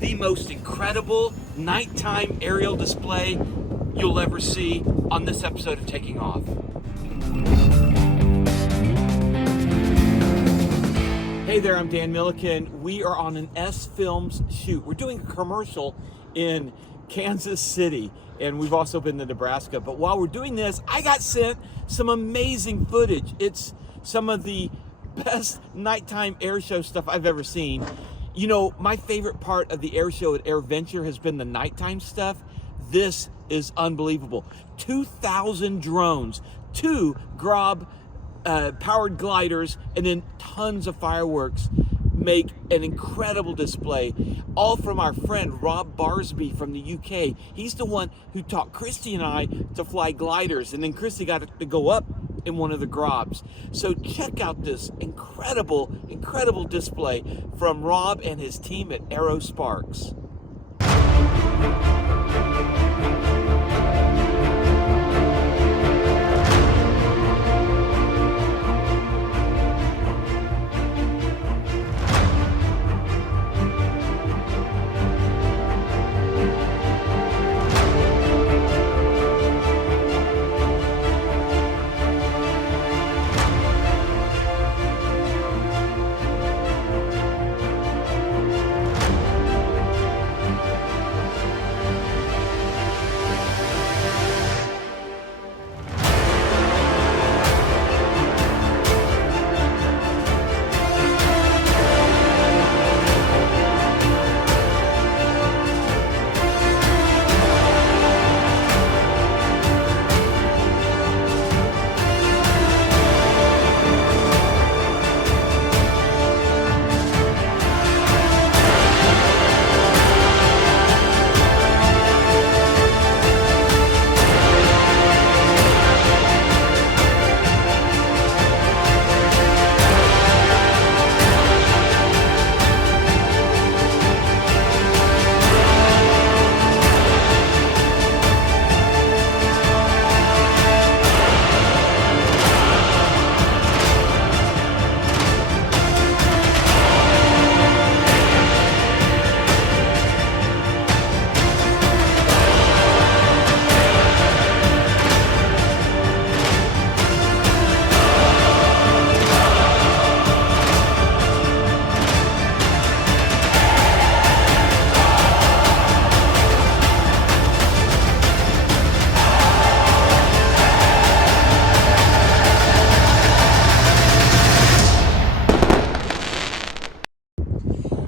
the most incredible nighttime aerial display you'll ever see on this episode of Taking Off. Hey there, I'm Dan Milliken. We are on an S Films shoot. We're doing a commercial in Kansas City, and we've also been to Nebraska. But while we're doing this, I got sent some amazing footage. It's some of the best nighttime air show stuff I've ever seen. You know, my favorite part of the air show at AirVenture has been the nighttime stuff. This is unbelievable. 2,000 drones, 2 grob powered gliders, and then tons of fireworks make an incredible display, all from our friend Rob Barsby from the UK. He's the one who taught Christy and I to fly gliders, and then Christy got to go up in one of the grobs. So check out this incredible display from Rob and his team at AeroSPARX.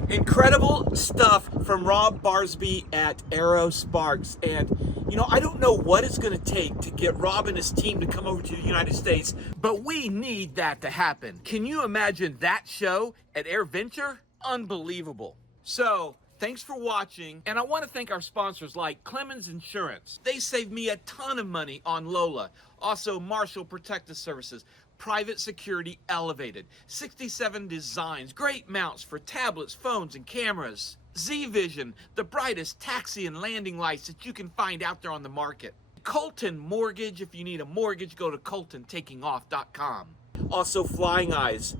Incredible stuff from Rob Barsby at AeroSPARX. And, you know, I don't know what it's going to take to get Rob and his team to come over to the United States, but we need that to happen. Can you imagine that show at AirVenture? Unbelievable. So, thanks for watching, and I want to thank our sponsors like Clemens Insurance. They saved me a ton of money on Lola. Also, Marshall Protective Services. Private Security Elevated, 67 designs, great mounts for tablets, phones, and cameras. Z-Vision, the brightest taxi and landing lights that you can find out there on the market. Colton Mortgage, if you need a mortgage, go to coltontakingoff.com. Also, Flying Eyes.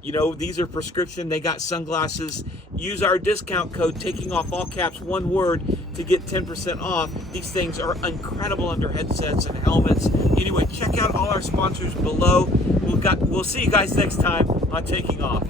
You know, these are prescription, they got sunglasses. Use our discount code, Taking Off, all caps, one word, to get 10% off. These things are incredible under headsets and helmets. Anyway, check out all our sponsors below. We'll see you guys next time on Taking Off.